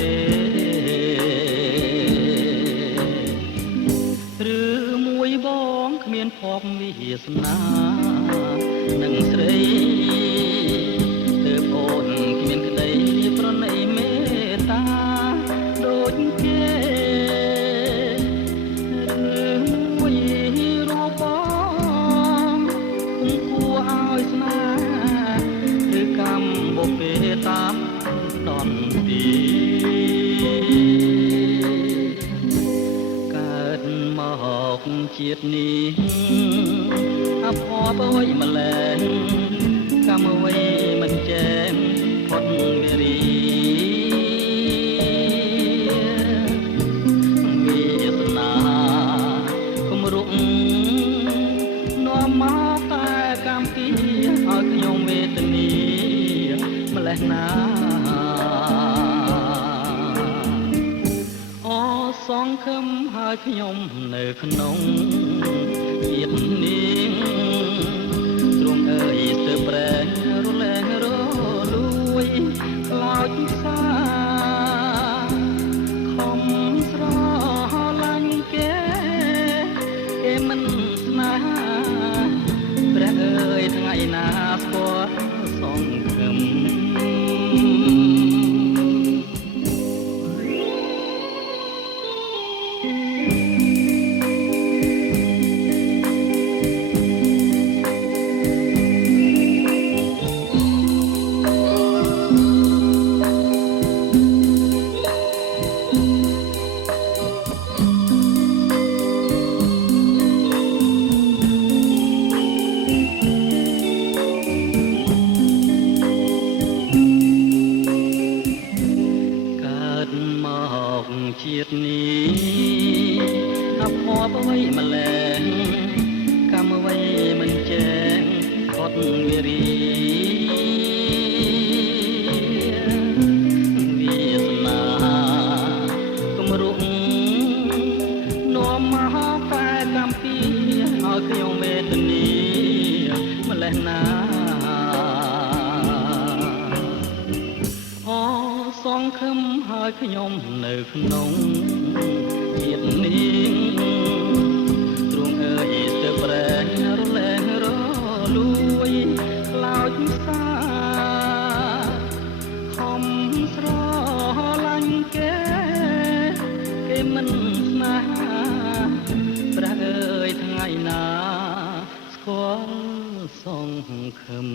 ទេឬមួយបងគ្មានភពវាសនានឹងស្រីទើបអូនគ្មានក្តីប្រណីមេត្តាដូចគេឬមួយរូបបងគង់គួរឲ្យស្នេហ៍ឬកម្មបុពេតាមតនទីកើតមកជាតិនេះអភ័ព្វអ្វីម្ល៉េះកម្មអ្វីមិនចែងផុតមេរីវាសនាគំរុកនាំមកតែកម្មពីឲ្យខ្ញុំវេទនាម្លេះណាសងខឹមហើយខ្ញុំនៅក្នុងជាតិនាងទ្រង់អើយស្ទើរប្រែរលែងរលួយខ្លោចផ្សាខំស្រឡាញ់គេមិនស្នេហាព្រះអើយថ្ងៃណាស្គាល់សងខឹមជាតិនេះអភ័ព្វអ្វីម្ល៉េះកម្មអ្វីមិនចែងផុតវារីវាសនាគំរុកនាំមកតែកម្មពីឲ្យខ្ញុំវេទនាម្ល៉េះណាសងខឹមហើយខ្ញុំនៅក្នុងជាតិនេះទ្រង់អើយស្ទើរប្រែរលែងរលួយខ្លោចផ្សាខំស្រឡាញ់គេមិនស្នេហាព្រះអើយថ្ងៃណាស្គាល់សងខឹម